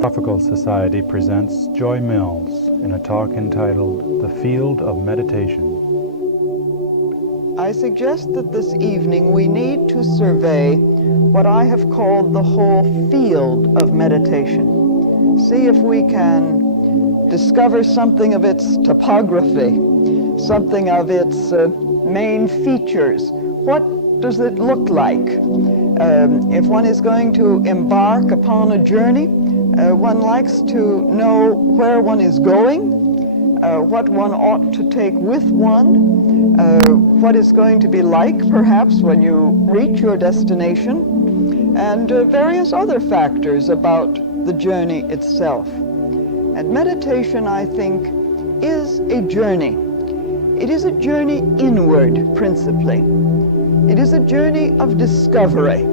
Theosophical Society presents Joy Mills in a talk entitled The Field of Meditation. I suggest that this evening we need to survey what I have called the whole field of meditation. See if we can discover something of its topography, something of its main features. What does it look like? If one is going to embark upon a journey, one likes to know where one is going, what one ought to take with one, what it's going to be like perhaps when you reach your destination, and various other factors about the journey itself. And meditation, I think, is a journey. It is a journey inward, principally. It is a journey of discovery.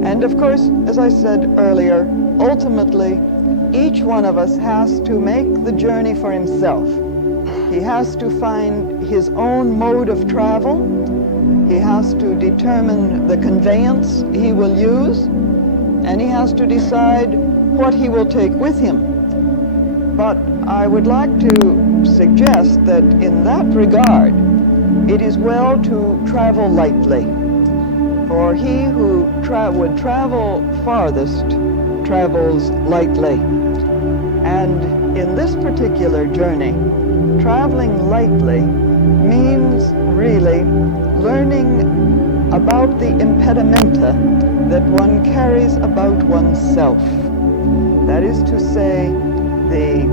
And of course, as I said earlier, ultimately, each one of us has to make the journey for himself. He has to find his own mode of travel. He has to determine the conveyance he will use, and he has to decide what he will take with him. But I would like to suggest that in that regard, it is well to travel lightly. For he who would travel farthest travels lightly. And in this particular journey, traveling lightly means really learning about the impedimenta that one carries about oneself. That is to say, the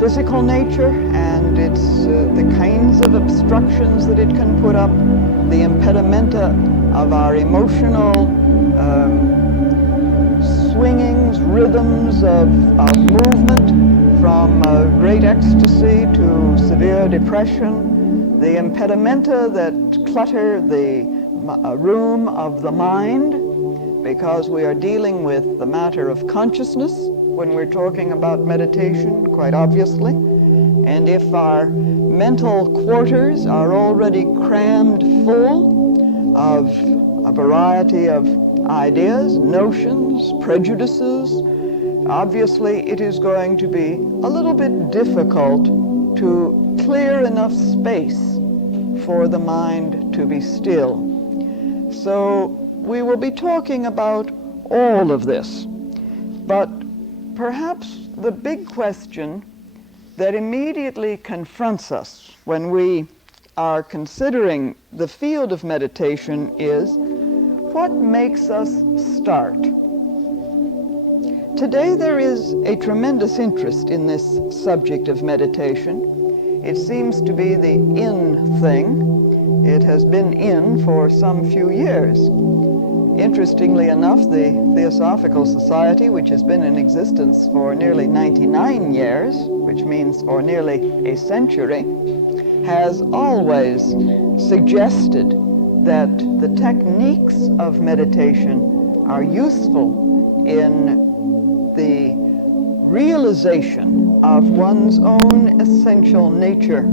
physical nature and the kinds of obstructions that it can put up, the impedimenta of our emotional swingings, rhythms of movement, from great ecstasy to severe depression, the impedimenta that clutter the room of the mind, because we are dealing with the matter of consciousness when we're talking about meditation, quite obviously. And if our mental quarters are already crammed full of a variety of ideas, notions, prejudices, obviously it is going to be a little bit difficult to clear enough space for the mind to be still. So we will be talking about all of this. But perhaps the big question that immediately confronts us when we are considering the field of meditation is, what makes us start? Today there is a tremendous interest in this subject of meditation. It seems to be the in thing. It has been in for some few years. Interestingly enough, the Theosophical Society, which has been in existence for nearly 99 years, which means for nearly a century, has always suggested that the techniques of meditation are useful in the realization of one's own essential nature.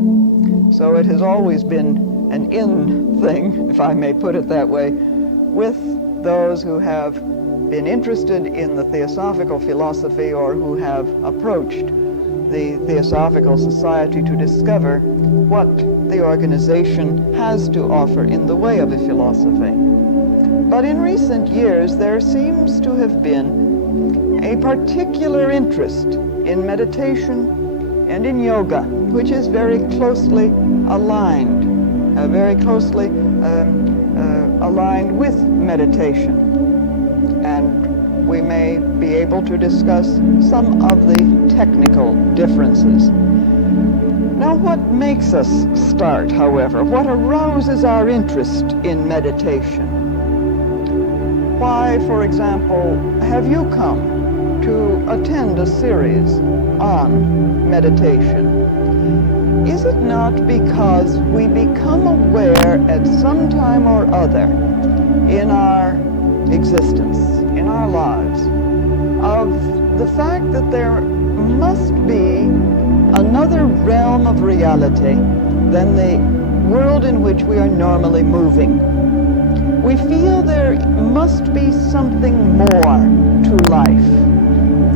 So it has always been an in thing, if I may put it that way, with those who have been interested in the Theosophical philosophy or who have approached the Theosophical Society to discover what the organization has to offer in the way of a philosophy. But in recent years, there seems to have been a particular interest in meditation and in yoga, which is very closely aligned, aligned with meditation. And we may be able to discuss some of the technical differences. Now, what makes us start, however? What arouses our interest in meditation? Why, for example, have you come to attend a series on meditation? Is it not because we become aware at some time or other in our existence, in our lives, of the fact that there must be another realm of reality than the world in which we are normally moving? We feel there must be something more to life.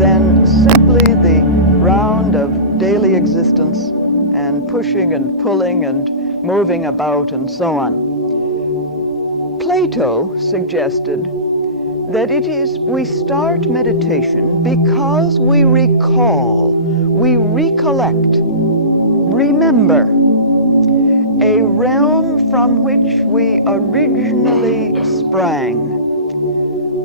than simply the round of daily existence and pushing and pulling and moving about and so on. Plato suggested that we start meditation because we recall, we recollect, remember a realm from which we originally sprang.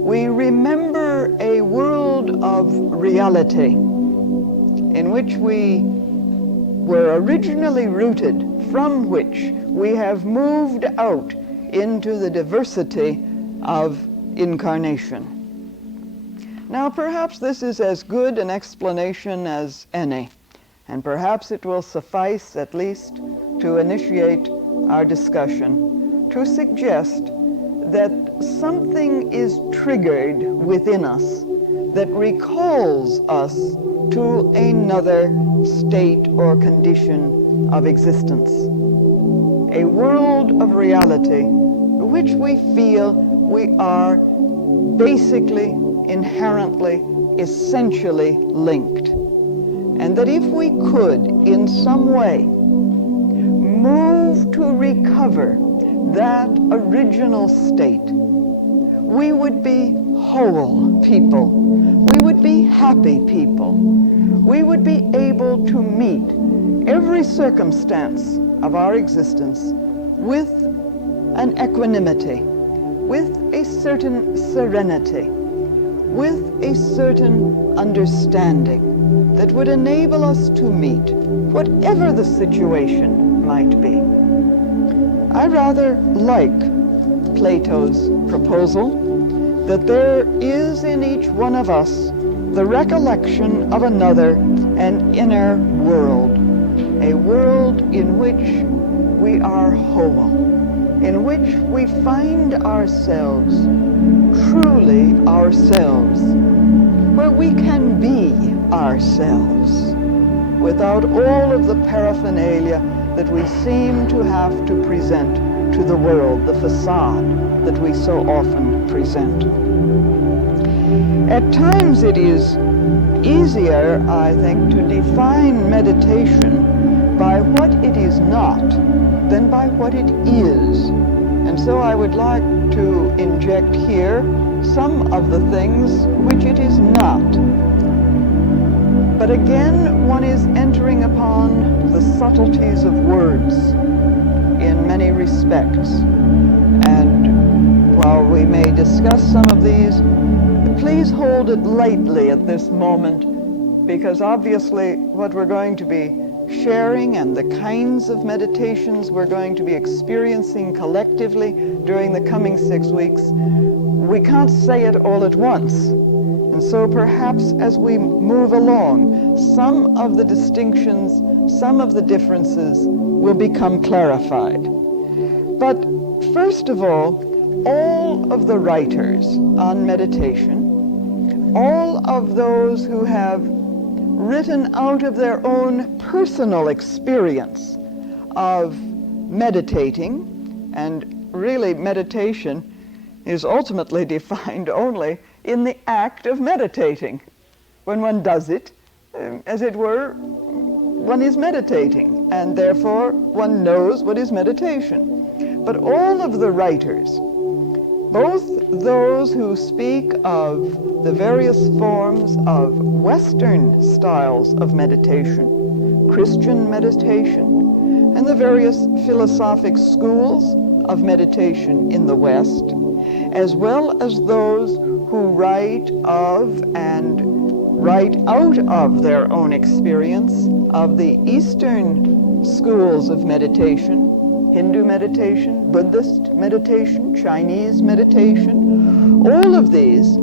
We remember a world of reality in which we were originally rooted, from which we have moved out into the diversity of incarnation. Now, perhaps this is as good an explanation as any, and perhaps it will suffice at least to initiate our discussion, to suggest that something is triggered within us that recalls us to another state or condition of existence, a world of reality which we feel we are basically, inherently, essentially linked. And that if we could, in some way, move to recover that original state, we would be whole people. We would be happy people. We would be able to meet every circumstance of our existence with an equanimity, with a certain serenity, with a certain understanding that would enable us to meet whatever the situation might be. I rather like Plato's proposal that there is in each one of us the recollection of another, an inner world, a world in which we are whole, in which we find ourselves, truly ourselves, where we can be ourselves without all of the paraphernalia that we seem to have to present to the world, the facade that we so often present. At times it is easier, I think, to define meditation by what it is not than by what it is. And so I would like to inject here some of the things which it is not. But again, one is entering upon the subtleties of words in many respects. And while we may discuss some of these, please hold it lightly at this moment, because obviously what we're going to be sharing and the kinds of meditations we're going to be experiencing collectively during the coming 6 weeks, we can't say it all at once. And so perhaps as we move along, some of the distinctions, some of the differences will become clarified. But first of all of the writers on meditation, all of those who have written out of their own personal experience of meditating, and really meditation is ultimately defined only in the act of meditating. When one does it, as it were, one is meditating, and therefore one knows what is meditation. But all of the writers, both those who speak of the various forms of Western styles of meditation, Christian meditation, and the various philosophic schools of meditation in the West, as well as those who write of and write out of their own experience of the Eastern schools of meditation, Hindu meditation, Buddhist meditation, Chinese meditation, all of these,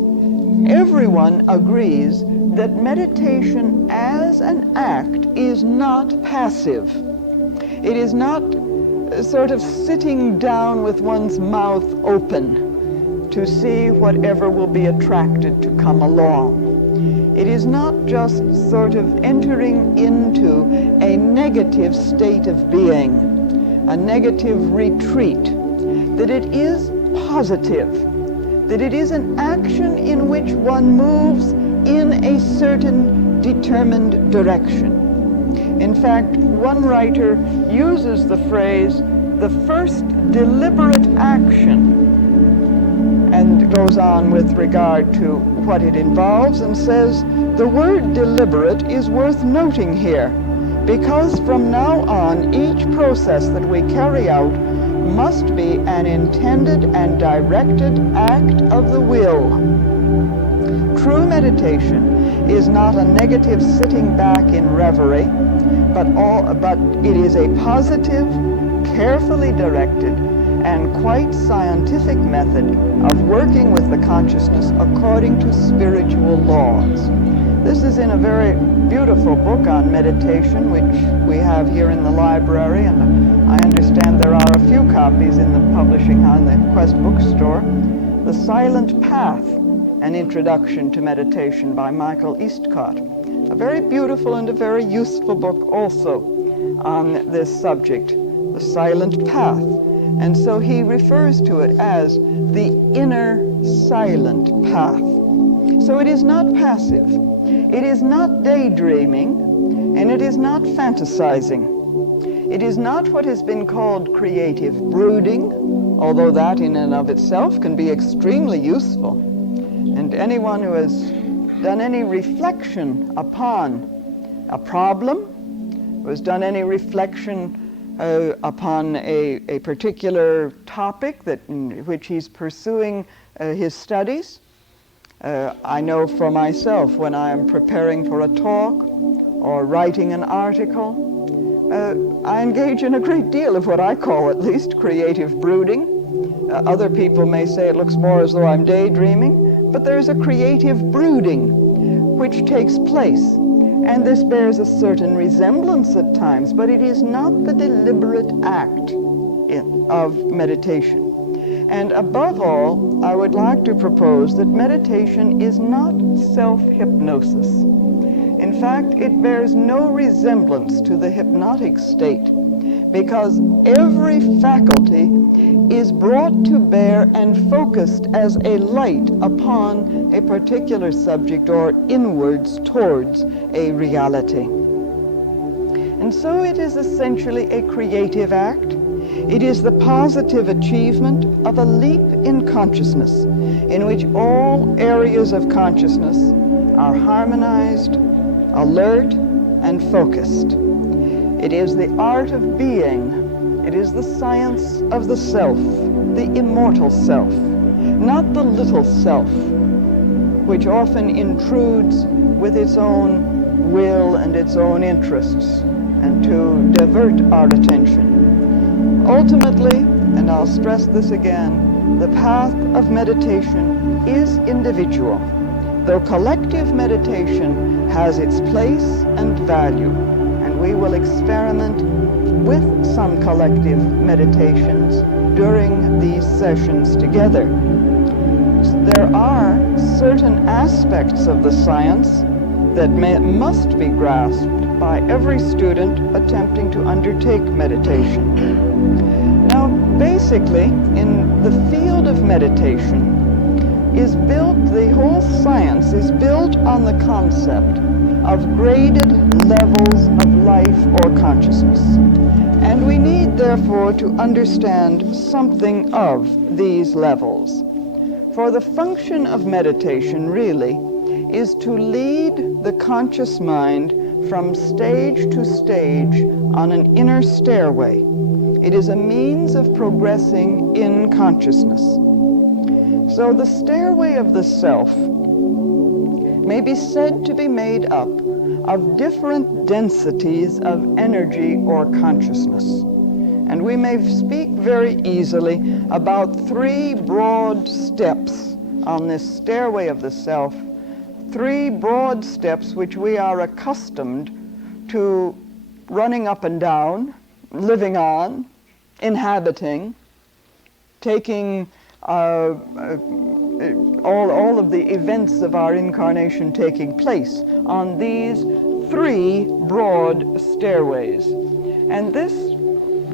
everyone agrees that meditation as an act is not passive. It is not sort of sitting down with one's mouth open to see whatever will be attracted to come along. It is not just sort of entering into a negative state of being, a negative retreat, that it is positive, that it is an action in which one moves in a certain determined direction. In fact, one writer uses the phrase, the first deliberate action, and goes on with regard to what it involves and says, the word deliberate is worth noting here, because from now on, each process that we carry out must be an intended and directed act of the will. True meditation is not a negative sitting back in reverie, but it is a positive, carefully directed, and quite scientific method of working with the consciousness according to spiritual laws. This is in a very beautiful book on meditation, which we have here in the library, and I understand there are a few copies in the publishing on the Quest bookstore. The Silent Path, an Introduction to Meditation by Michael Eastcott. A very beautiful and a very useful book also on this subject, The Silent Path. And so he refers to it as the inner silent path. So it is not passive, it is not daydreaming, and it is not fantasizing. It is not what has been called creative brooding, although that in and of itself can be extremely useful. And anyone who has done any reflection upon a problem, who has done any reflection upon a particular topic in which he's pursuing his studies. I know for myself, when I am preparing for a talk or writing an article, I engage in a great deal of what I call, at least, creative brooding. Other people may say it looks more as though I'm daydreaming, but there's a creative brooding which takes place. And this bears a certain resemblance at times, but it is not the deliberate act of meditation. And above all, I would like to propose that meditation is not self-hypnosis. In fact, it bears no resemblance to the hypnotic state, because every faculty is brought to bear and focused as a light upon a particular subject or inwards towards a reality. And so it is essentially a creative act. It is the positive achievement of a leap in consciousness in which all areas of consciousness are harmonized, alert, and focused. It is the art of being. It is the science of the self, the immortal self, not the little self, which often intrudes with its own will and its own interests, and to divert our attention. Ultimately, and I'll stress this again, the path of meditation is individual, though collective meditation has its place and value, and we will experiment with some collective meditations during these sessions together. There are certain aspects of the science that must be grasped by every student attempting to undertake meditation. Now, basically, in the field of meditation the whole science is built on the concept of graded levels of life or consciousness. And we need, therefore, to understand something of these levels. For the function of meditation, really, is to lead the conscious mind from stage to stage on an inner stairway. It is a means of progressing in consciousness. So the stairway of the self may be said to be made up of different densities of energy or consciousness. And we may speak very easily about three broad steps on this stairway of the self, three broad steps which we are accustomed to running up and down, living on, inhabiting, taking all of the events of our incarnation taking place on these three broad stairways. And this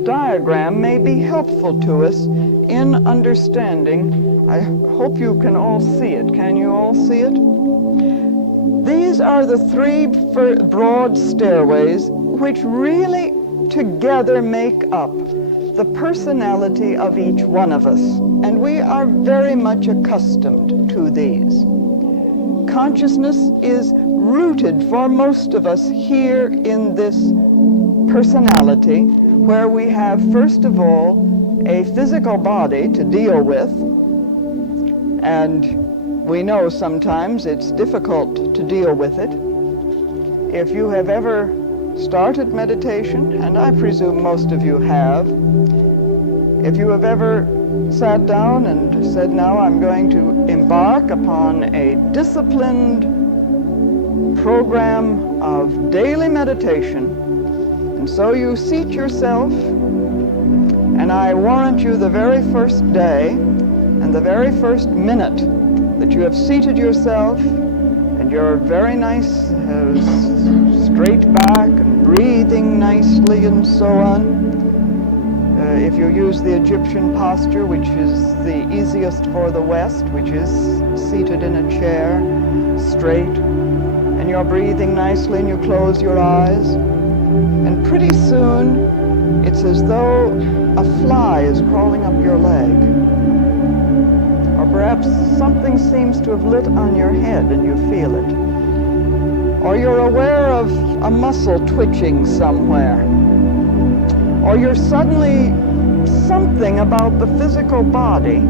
diagram may be helpful to us in understanding. I hope you can all see it. Can you all see it? These are the three broad stairways which really together make up the personality of each one of us, and we are very much accustomed to these. Consciousness is rooted for most of us here in this personality, where we have, first of all, a physical body to deal with, and we know sometimes it's difficult to deal with it. If you have ever started meditation, and I presume most of you have, if you have ever sat down and said, now I'm going to embark upon a disciplined program of daily meditation, and so you seat yourself, and I warrant you the very first day and the very first minute that you have seated yourself and you're very nice, straight back and breathing nicely and so on. If you use the Egyptian posture, which is the easiest for the West, which is seated in a chair, straight, and you're breathing nicely and you close your eyes, and pretty soon it's as though a fly is crawling up your leg. Or perhaps something seems to have lit on your head and you feel it. Or you're aware of a muscle twitching somewhere. Or you're suddenly, something about the physical body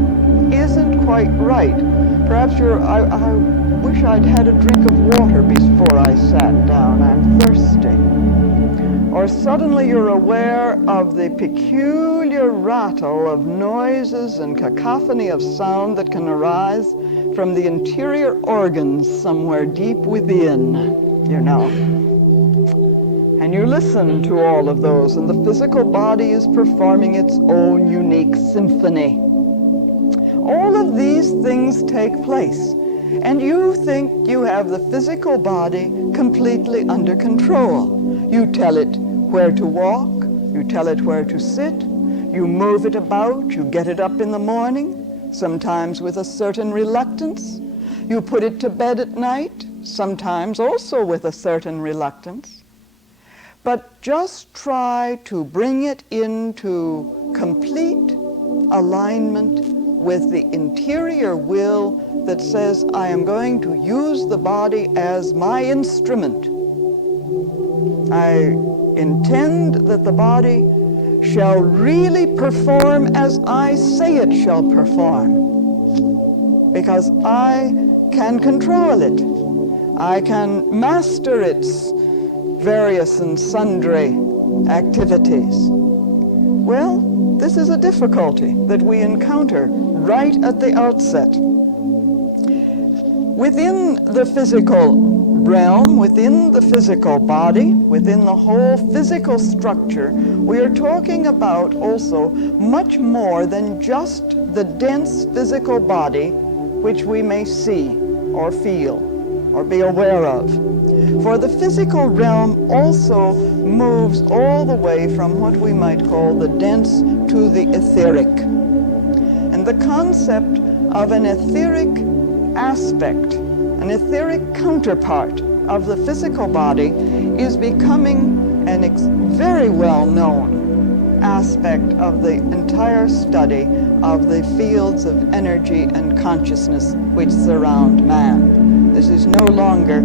isn't quite right. Perhaps I wish I'd had a drink of water before I sat down. I'm thirsty. Or suddenly you're aware of the peculiar rattle of noises and cacophony of sound that can arise from the interior organs somewhere deep within, you know. And you listen to all of those, and the physical body is performing its own unique symphony. All of these things take place, and you think you have the physical body completely under control. You tell it where to walk, you tell it where to sit, you move it about, you get it up in the morning, sometimes with a certain reluctance. You put it to bed at night, sometimes also with a certain reluctance. But just try to bring it into complete alignment with the interior will that says, I am going to use the body as my instrument. I intend that the body shall really perform as I say it shall perform, because I can control it. I can master its various and sundry activities. Well, this is a difficulty that we encounter right at the outset. Within the physical realm, within the physical body, within the whole physical structure, we are talking about also much more than just the dense physical body which we may see or feel or be aware of. For the physical realm also moves all the way from what we might call the dense to the etheric. And the concept of an etheric aspect, an etheric counterpart of the physical body, is becoming a very well-known aspect of the entire study of the fields of energy and consciousness which surround man. This is no longer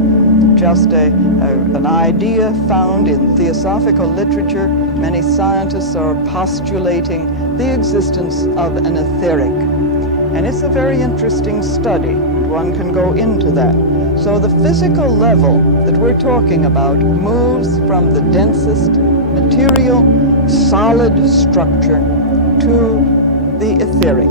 just an idea found in theosophical literature. Many scientists are postulating the existence of an etheric. And it's a very interesting study. One can go into that. So the physical level that we're talking about moves from the densest material, solid structure to the etheric.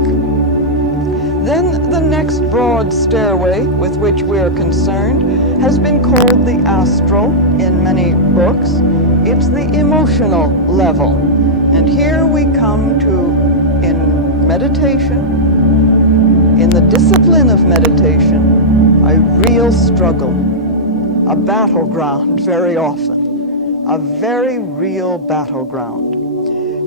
Then the next broad stairway with which we are concerned has been called the astral in many books. It's the emotional level. And here we come to, in meditation, in the discipline of meditation, a real struggle, a battleground very often, a very real battleground.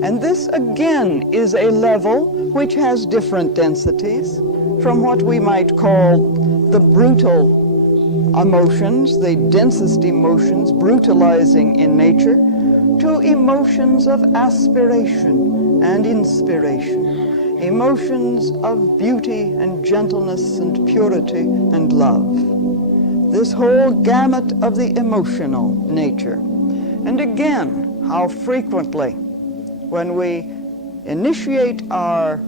And this again is a level which has different densities from what we might call the brutal emotions, the densest emotions, brutalizing in nature, to emotions of aspiration and inspiration, emotions of beauty and gentleness and purity and love. This whole gamut of the emotional nature. And again, how frequently, when we initiate our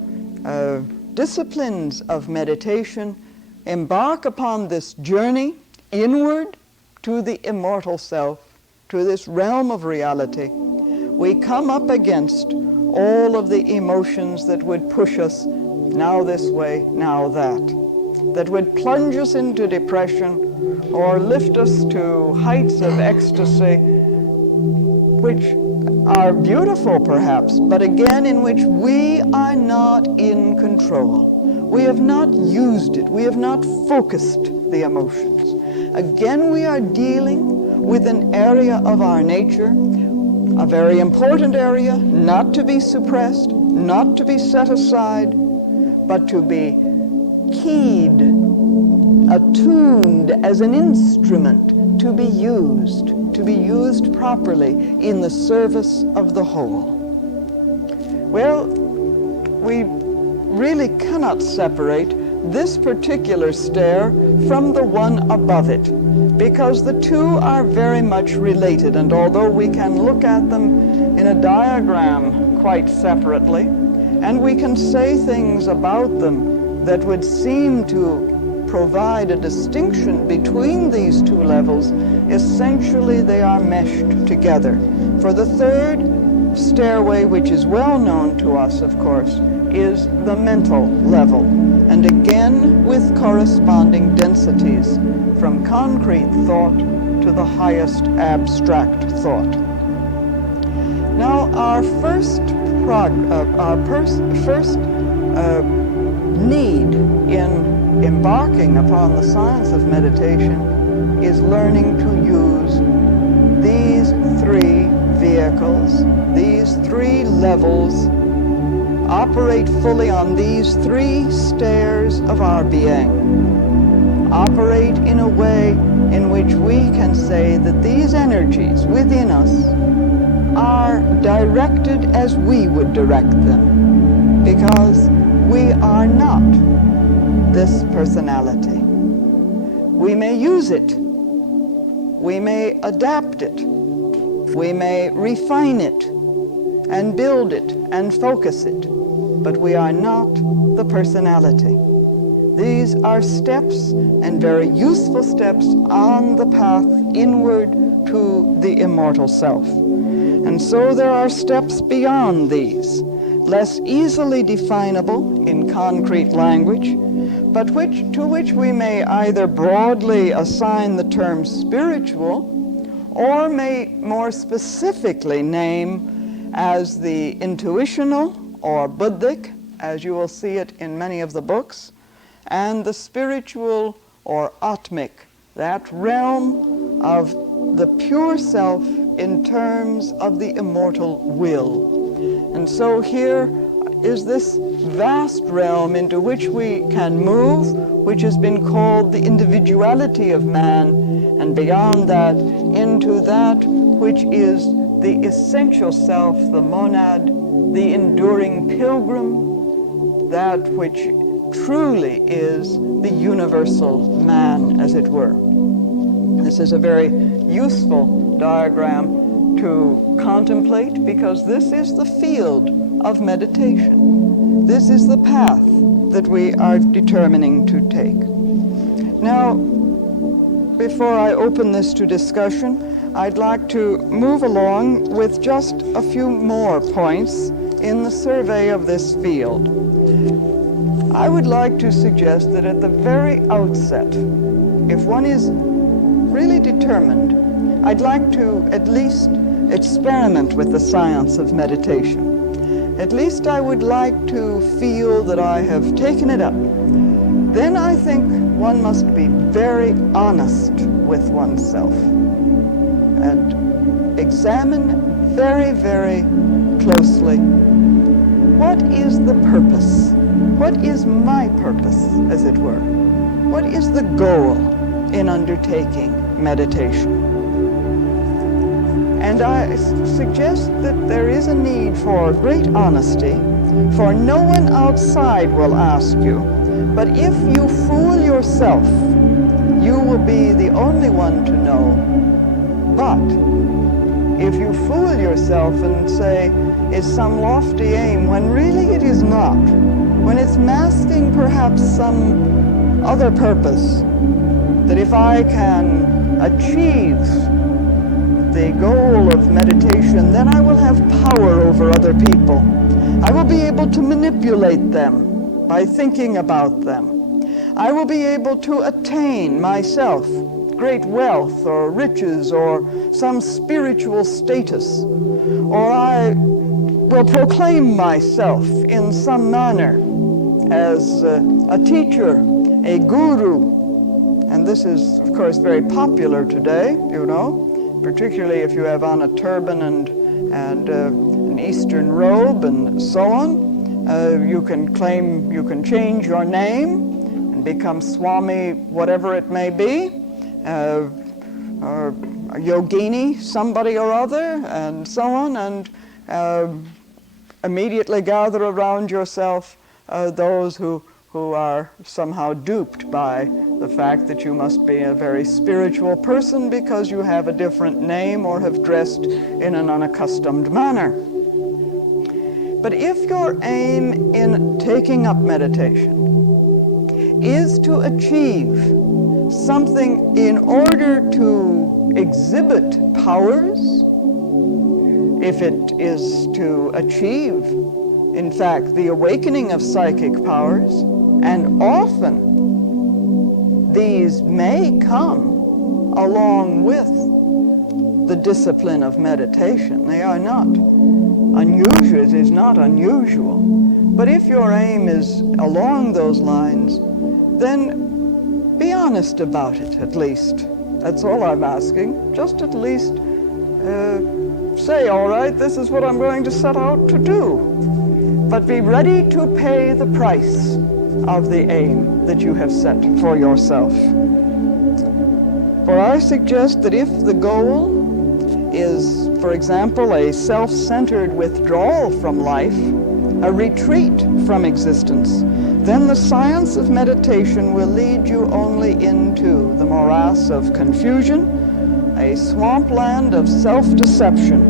disciplines of meditation, embark upon this journey inward to the immortal self, to this realm of reality, we come up against all of the emotions that would push us now this way, now that would plunge us into depression or lift us to heights of ecstasy, which are beautiful perhaps, but again in which we are not in control. We have not used it. We have not focused the emotions. Again, we are dealing with an area of our nature, a very important area, not to be suppressed, not to be set aside, but to be keyed, attuned as an instrument to be used properly in the service of the whole. Well, we really cannot separate this particular stair from the one above it, because the two are very much related, and although we can look at them in a diagram quite separately, and we can say things about them that would seem to provide a distinction between these two levels, essentially they are meshed together. For the third stairway, which is well known to us, of course, is the mental level, and again with corresponding densities from concrete thought to the highest abstract thought. Now, our first need in embarking upon the science of meditation is learning to use these three vehicles, these three levels, operate fully on these three stairs of our being. Operate in a way in which we can say that these energies within us are directed as we would direct them, because we are not this personality. We may use it, we may adapt it, we may refine it and build it and focus it, but we are not the personality. These are steps, and very useful steps, on the path inward to the immortal self. And so there are steps beyond these, less easily definable in concrete language, but to which we may either broadly assign the term spiritual, or may more specifically name as the intuitional or Buddhic, as you will see it in many of the books, and the spiritual or Atmic, that realm of the pure self in terms of the immortal will. And so here is this vast realm into which we can move, which has been called the individuality of man, and beyond that into that which is the essential self, the monad, the enduring pilgrim, that which truly is the universal man, as it were. This is a very useful diagram to contemplate, because this is the field of meditation. This is the path that we are determining to take. Now, before I open this to discussion, I'd like to move along with just a few more points in the survey of this field. I would like to suggest that at the very outset, if one is really determined, I'd like to at least experiment with the science of meditation. At least I would like to feel that I have taken it up. Then I think one must be very honest with oneself and examine very, very closely, what is the purpose? What is my purpose, as it were? What is the goal? in undertaking meditation. And I suggest that there is a need for great honesty, for no one outside will ask you. But if you fool yourself, you will be the only one to know. But if you fool yourself and say it's some lofty aim, when really it is not, when it's masking perhaps some other purpose, that if I can achieve the goal of meditation, then I will have power over other people. I will be able to manipulate them by thinking about them. I will be able to attain myself great wealth or riches or some spiritual status, or I will proclaim myself in some manner as a teacher, a guru. And this is, of course, very popular today, you know, particularly if you have on a turban and an Eastern robe and so on. You can claim, you can change your name and become Swami, whatever it may be, or a yogini, somebody or other, and so on, and immediately gather around yourself those who are somehow duped by the fact that you must be a very spiritual person because you have a different name or have dressed in an unaccustomed manner. But if your aim in taking up meditation is to achieve something in order to exhibit powers, if it is to achieve, in fact, the awakening of psychic powers, and often these may come along with the discipline of meditation. They are not unusual, it is not unusual. But if your aim is along those lines, then be honest about it, at least. That's all I'm asking. Just at least say, all right, this is what I'm going to set out to do. But be ready to pay the price of the aim that you have set for yourself. For I suggest that if the goal is, for example, a self-centered withdrawal from life, a retreat from existence, then the science of meditation will lead you only into the morass of confusion, a swampland of self-deception.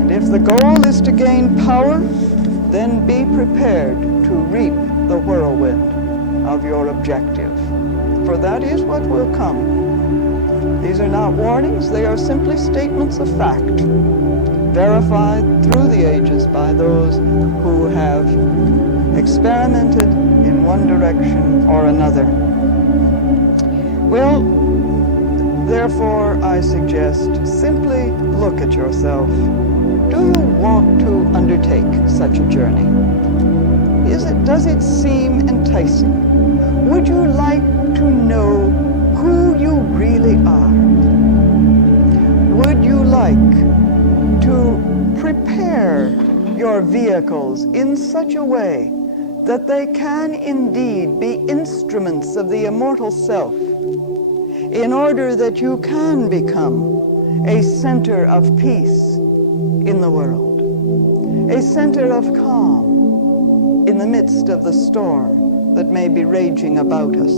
And if the goal is to gain power, then be prepared to reap the whirlwind of your objective, for that is what will come. These are not warnings, they are simply statements of fact, verified through the ages by those who have experimented in one direction or another. Well, therefore, I suggest simply look at yourself. Do you want to undertake such a journey? Does it seem enticing? Would you like to know who you really are? Would you like to prepare your vehicles in such a way that they can indeed be instruments of the immortal self, in order that you can become a center of peace in the world, a center of calm in the midst of the storm that may be raging about us?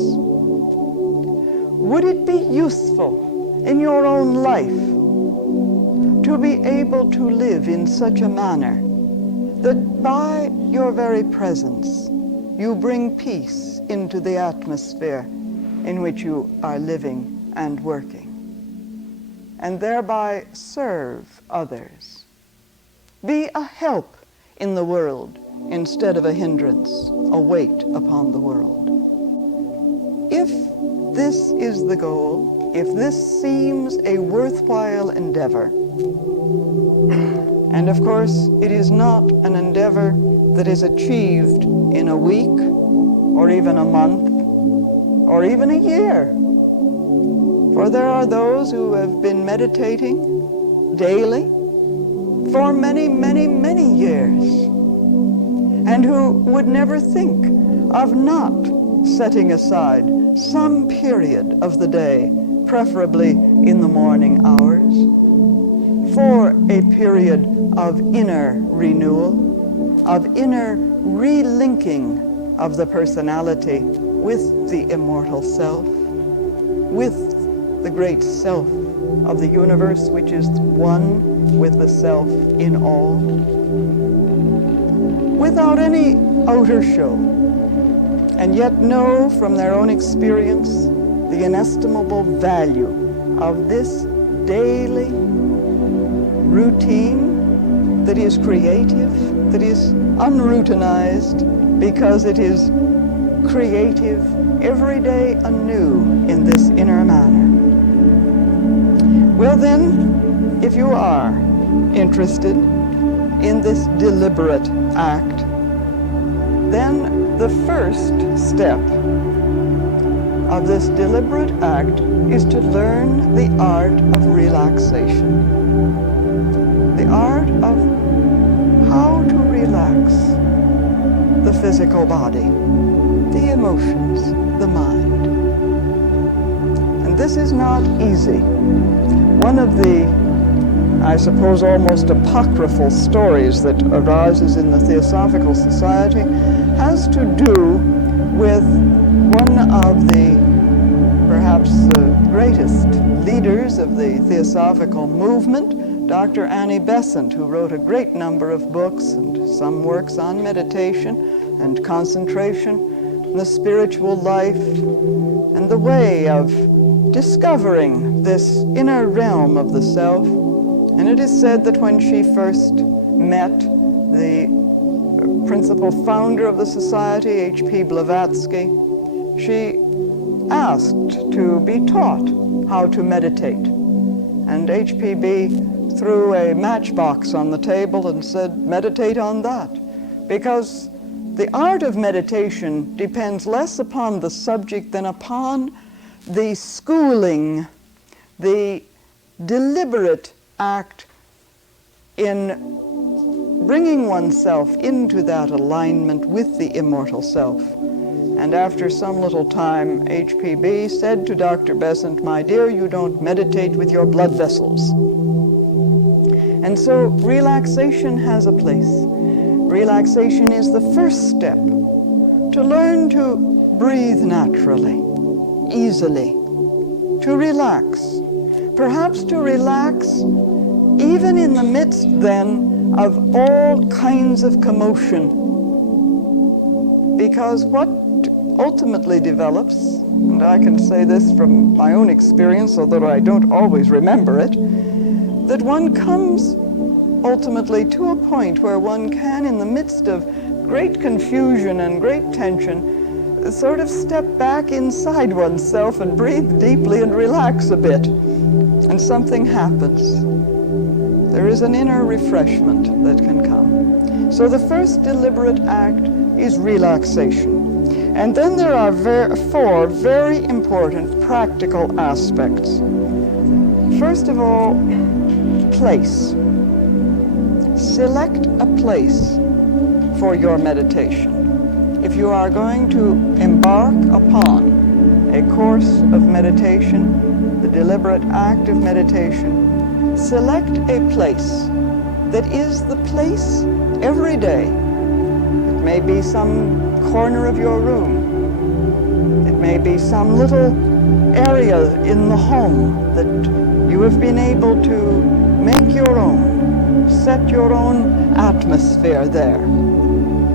Would it be useful in your own life to be able to live in such a manner that by your very presence you bring peace into the atmosphere in which you are living and working, and thereby serve others? Be a help in the world instead of a hindrance, a weight upon the world. If this is the goal, if this seems a worthwhile endeavor, and of course it is not an endeavor that is achieved in a week or even a month or even a year, for there are those who have been meditating daily for many, many, many years, and who would never think of not setting aside some period of the day, preferably in the morning hours, for a period of inner renewal, of inner relinking of the personality with the immortal self, with the great self of the universe, which is one with the self in all, without any outer show, and yet know from their own experience the inestimable value of this daily routine that is creative, that is unroutinized, because it is creative every day anew in this inner manner. Well then, if you are interested in this deliberate act, then the first step of this deliberate act is to learn the art of relaxation. The art of how to relax the physical body, the emotions, the mind. And this is not easy. One of the, I suppose, almost apocryphal stories that arises in the Theosophical Society has to do with one of the, perhaps the greatest leaders of the Theosophical movement, Dr. Annie Besant, who wrote a great number of books and some works on meditation and concentration, the spiritual life, and the way of discovering this inner realm of the self. And it is said that when she first met the principal founder of the society, H.P. Blavatsky, she asked to be taught how to meditate. And HPB threw a matchbox on the table and said, meditate on that. Because the art of meditation depends less upon the subject than upon the schooling, the deliberate act in bringing oneself into that alignment with the immortal self. And after some little time, HPB said to Dr. Besant, "My dear, you don't meditate with your blood vessels." And so relaxation has a place. Relaxation is the first step to learn to breathe naturally, easily, to relax. Perhaps to relax even in the midst then of all kinds of commotion. Because what ultimately develops, and I can say this from my own experience, although I don't always remember it, that one comes ultimately to a point where one can, in the midst of great confusion and great tension, sort of step back inside oneself and breathe deeply and relax a bit. And something happens. There is an inner refreshment that can come. So the first deliberate act is relaxation. And then there are four very important practical aspects. First of all, place. Select a place for your meditation. If you are going to embark upon a course of meditation, the deliberate act of meditation, select a place that is the place every day. It may be some corner of your room. It may be some little area in the home that you have been able to make your own, set your own atmosphere there.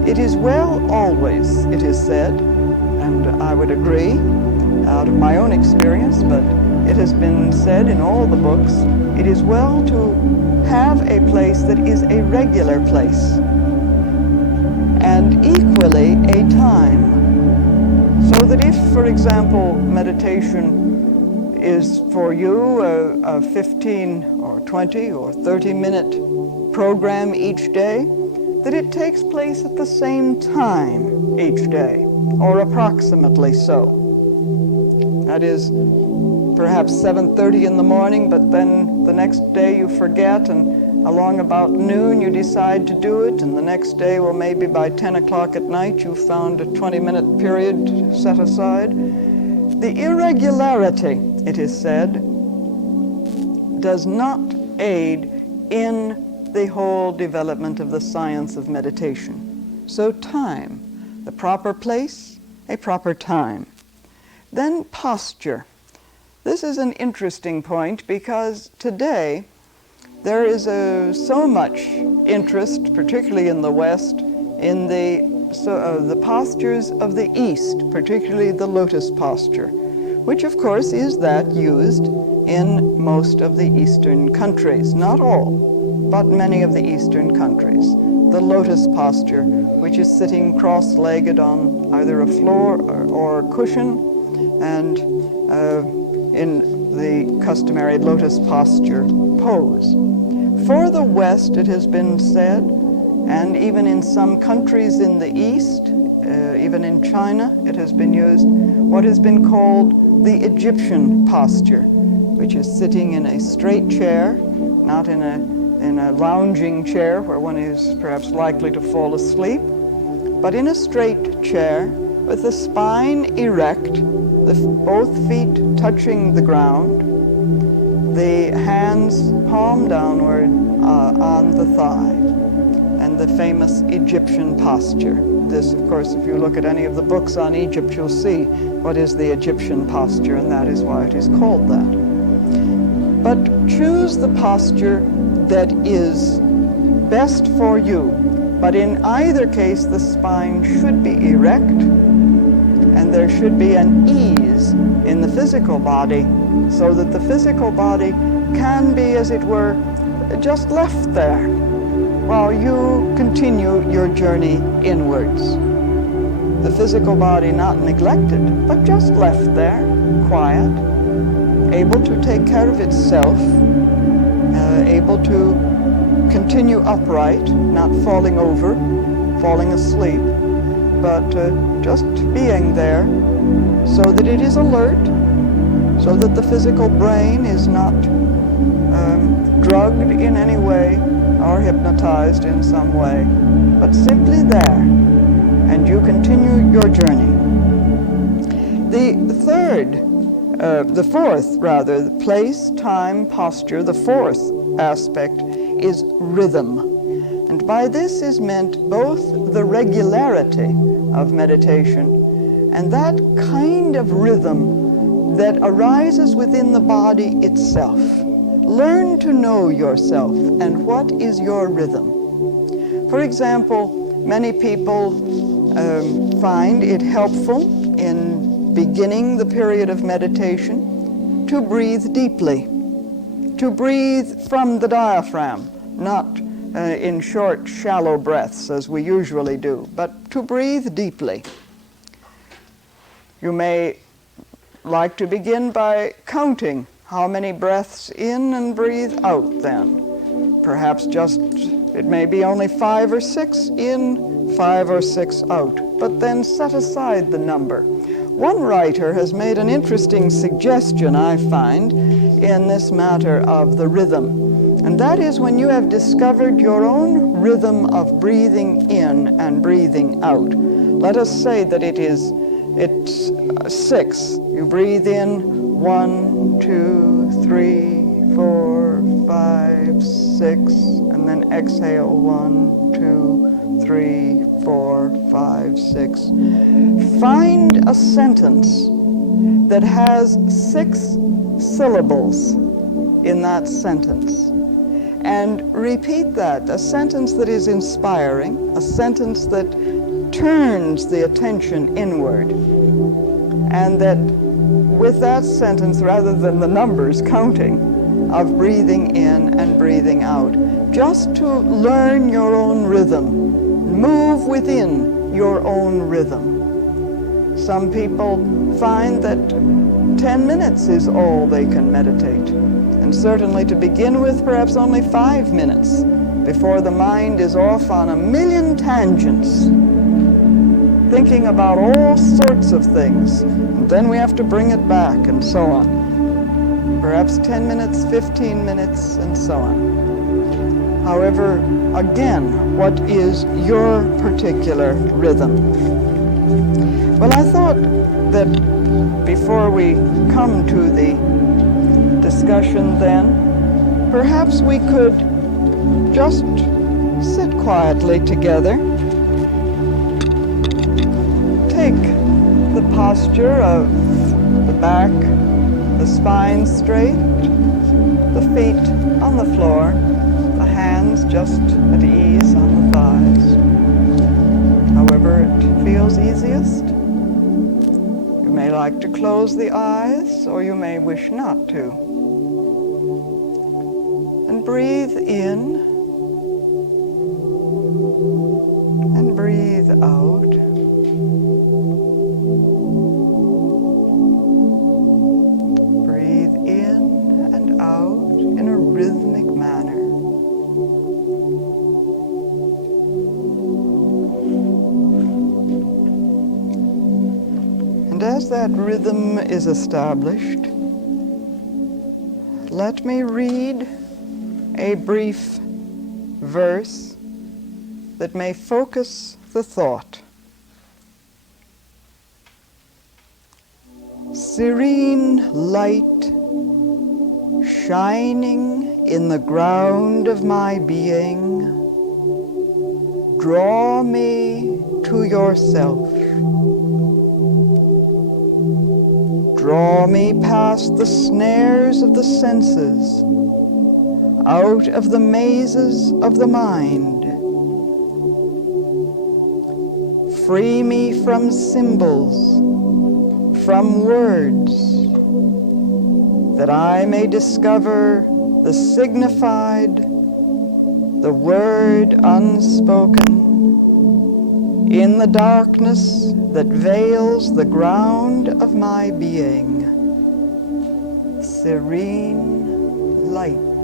It is well always, it is said, and I would agree out of my own experience, but it has been said in all the books, it is well to have a place that is a regular place, and equally a time. So that if, for example, meditation is for you a 15 or 20 or 30-minute program each day, that it takes place at the same time each day, or approximately so. That is, perhaps 7:30 in the morning, but then the next day you forget, and Along about noon, you decide to do it, and the next day, well, maybe by 10 o'clock at night, you found a 20-minute period set aside. The irregularity, it is said, does not aid in the whole development of the science of meditation. So time, the proper place, a proper time. Then posture. This is an interesting point because today there is so much interest, particularly in the West, in the postures of the East, particularly the lotus posture, which of course is that used in most of the Eastern countries. Not all, but many of the Eastern countries. The lotus posture, which is sitting cross-legged on either a floor or a cushion, and in the customary lotus posture pose. For the West, it has been said, and even in some countries in the East, even in China, it has been used, what has been called the Egyptian posture, which is sitting in a straight chair, not in a lounging chair where one is perhaps likely to fall asleep, but in a straight chair with the spine erect, both feet touching the ground, the hands palm downward on the thigh, and the famous Egyptian posture. This, of course, if you look at any of the books on Egypt, you'll see what is the Egyptian posture, and that is why it is called that. But choose the posture that is best for you. But in either case, the spine should be erect, and there should be an ease in the physical body so that the physical body can be, as it were, just left there while you continue your journey inwards. The physical body not neglected, but just left there, quiet, able to take care of itself, able to continue upright, not falling over, falling asleep, but just being there so that it is alert, so that the physical brain is not drugged in any way or hypnotized in some way, but simply there, and you continue your journey. The fourth, place, time, posture, the fourth aspect is rhythm. And by this is meant both the regularity of meditation and that kind of rhythm that arises within the body itself. Learn to know yourself and what is your rhythm. For example, many people find it helpful in beginning the period of meditation to breathe deeply, to breathe from the diaphragm, not in short, shallow breaths as we usually do, but to breathe deeply. You may like to begin by counting how many breaths in and breathe out then. Perhaps it may be only 5 or 6 in, 5 or 6 out, but then set aside the number. One writer has made an interesting suggestion, I find, in this matter of the rhythm. And that is when you have discovered your own rhythm of breathing in and breathing out. Let us say that it's 6. You breathe in 1, 2, 3, 4, 5, 6, and then exhale 1, 2, 3, 4, 5, 6. Find a sentence that has 6 syllables in that sentence. And repeat that, a sentence that is inspiring, a sentence that turns the attention inward, and that with that sentence, rather than the numbers counting of breathing in and breathing out, just to learn your own rhythm, move within your own rhythm. Some people find that 10 minutes is all they can meditate. And certainly to begin with, perhaps only 5 minutes before the mind is off on a million tangents, thinking about all sorts of things. And then we have to bring it back and so on. Perhaps 10 minutes, 15 minutes, and so on. However, again, what is your particular rhythm? Well, I thought that before we come to the discussion then, perhaps we could just sit quietly together. Take the posture of the back, the spine straight, the feet on the floor, the hands just at ease on the thighs. However it feels easiest. You may like to close the eyes, or you may wish not to. And breathe in and breathe out. Breathe in and out in a rhythmic manner. And as that rhythm is established, let me read a brief verse that may focus the thought. Serene light shining in the ground of my being, draw me to yourself. Draw me past the snares of the senses, out of the mazes of the mind. Free me from symbols, from words, that I may discover the signified, the word unspoken, in the darkness that veils the ground of my being. Serene light.